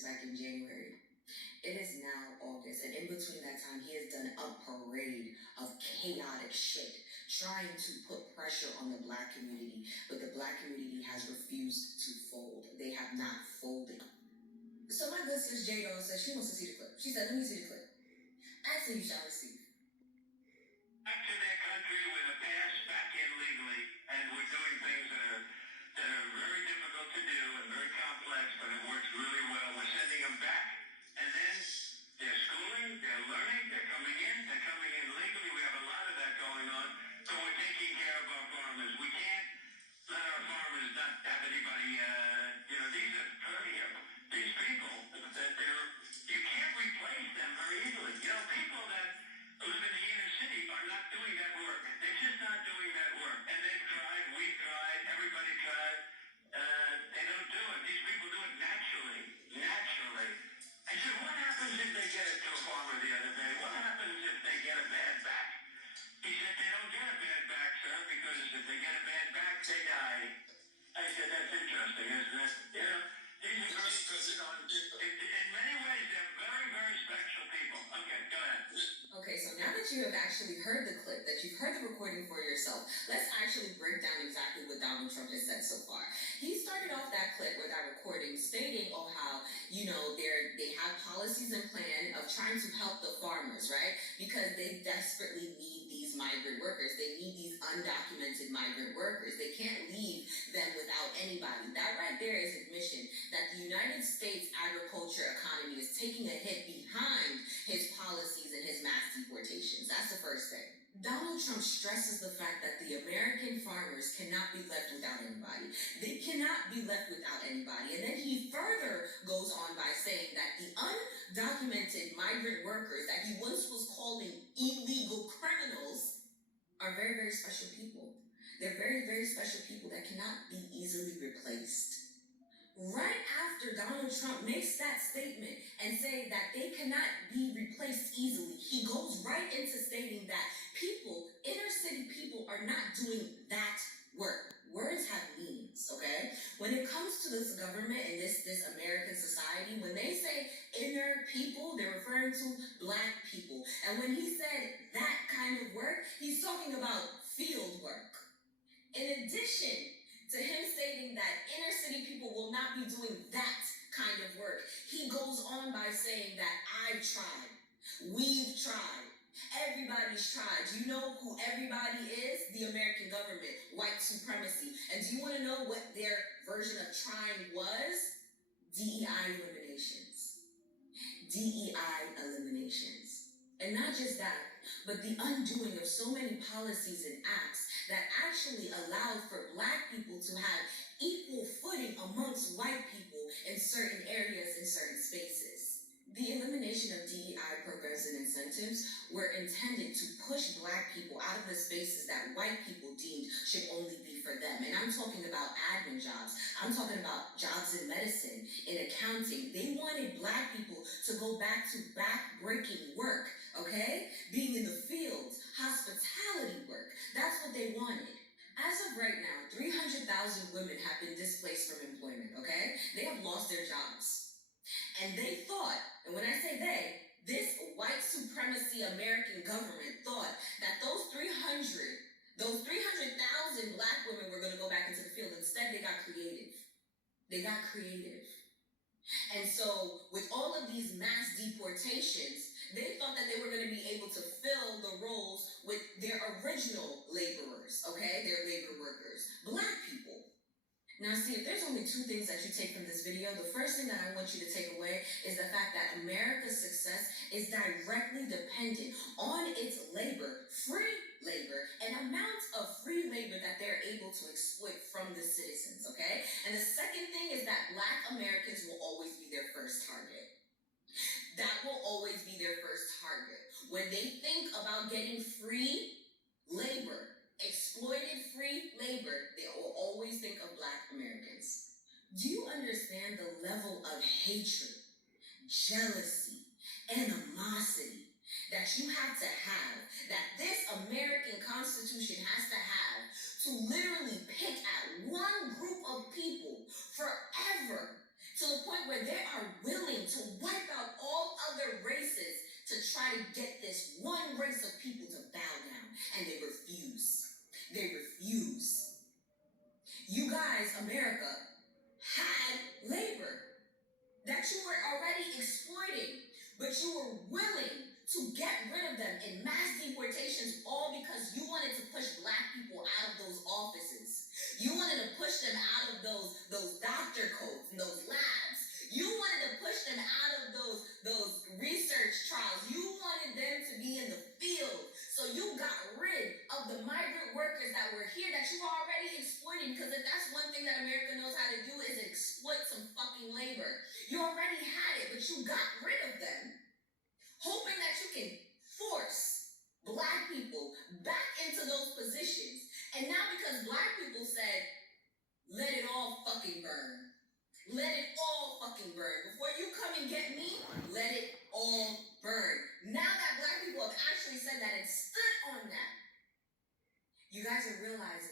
this back in January. It is now August, and in between that time, he has done a parade of chaotic shit, trying to put pressure on the Black community, but the Black community has refused to fold. They have not folded. So my good sis J-Dog says she wants to see the clip. She said, let me see the clip. Answer you shall receive. Back to their country with a pass back in legally, and we're doing things that are very difficult to do and very complex, but it works really well. We're sending them back, and then they're schooling, they're learning, they're coming in legally. We have a lot of that going on, so we're taking care of our farmers. We can't let our farmers not have anybody, these are these people that you can't replace them very easily. People that live in the inner city are not doing that work. They're just not doing that work. And they've tried, we've tried, everybody tried. They don't do it. These people do it naturally. I said, what happens if they get it to a farmer the other day? What happens if they get a bad back? He said, they don't get a bad back, sir, because if they get a bad back, they die. I said, that's interesting, isn't it? These are in many ways, they're very, very special people. Okay, go ahead. Okay, so now that you have actually heard the clip, that you've heard the recording for yourself, let's actually break down exactly what Donald Trump has said so far. He started off that clip with that recording stating, how, they have policies and plan of trying to help the farmers, right? Because they desperately need these migrant workers. They need these undocumented migrant workers. They can't leave them without anybody. That right there is admission that the United States agriculture economy is taking a hit behind his policies and his mass deportations. That's the first thing. Donald Trump stresses the fact that the American farmers cannot be left without anybody. They cannot be left without anybody. And then he further goes on by saying that the undocumented migrant workers that he once was calling illegal criminals are very, very special people. They're very, very special people that cannot be easily replaced. Right after Donald Trump makes that statement and saying that they cannot be replaced easily, he goes right into stating that inner city people are not doing that work. Words have meanings, okay? When it comes to this government and this American society, when they say inner people, they're referring to Black people. And when he said that kind of work, he's talking about field work. In addition to him stating that inner city people will not be doing that kind of work, he goes on by saying that I've tried, we've tried, everybody's tried. Do you know who everybody is? The American government, white supremacy. And do you want to know what their version of trying was? DEI eliminations. DEI eliminations. And not just that, but the undoing of so many policies and acts that actually allowed for Black people to have equal footing amongst white people in certain areas, in certain spaces. The elimination of DEI programs and incentives were intended to push Black people out of the spaces that white people deemed should only be for them. And I'm talking about admin jobs. I'm talking about jobs in medicine, in accounting. They wanted Black people to go back to back-breaking work, okay? Being in the fields, hospitality work. That's what they wanted. As of right now, 300,000 women have been displaced from employment, okay? They have lost their jobs. And they thought, and when I say they, this white supremacy American government thought that those 300,000 Black women were going to go back into the field. Instead, they got creative. And so with all of these mass deportations, they thought that they were going to be able to fill the roles with their original laborers, okay? Their labor workers, Black people. Now see, if there's only two things that you take from this video, the first thing that I want you to take away is the fact that America's success is directly dependent on its labor, free labor, and amounts of free labor that they're able to exploit from the citizens, okay? And the second thing is that Black Americans will always be their first target. That will always be their first target. When they think about getting free labor, exploited free labor, they will always think of Black Americans. Do you understand the level of hatred, jealousy, animosity that you have to have, that this American Constitution has to have, to literally pick at one group of people forever, to the point where they are willing race of people to bow down, and they refuse. They refuse. You guys, America, had labor that you were already exploiting, but you were willing to get rid of them in mass deportations, all because you wanted to push Black people out of those offices. You wanted to push them out of those doctor coats and those labs. You wanted to push them out of those research trials. You wanted them to be in the field. So you got rid of the migrant workers that were here that you were already exploiting, because if that's one thing that America knows how to do is exploit some fucking labor. You already had it, but you got rid of them, hoping that you can force Black people back into those positions. And now because Black people said, let it all fucking burn. Let it all fucking burn. Before you come and get me, let it all burn. Now that Black people have actually said that and stood on that, you guys are realizing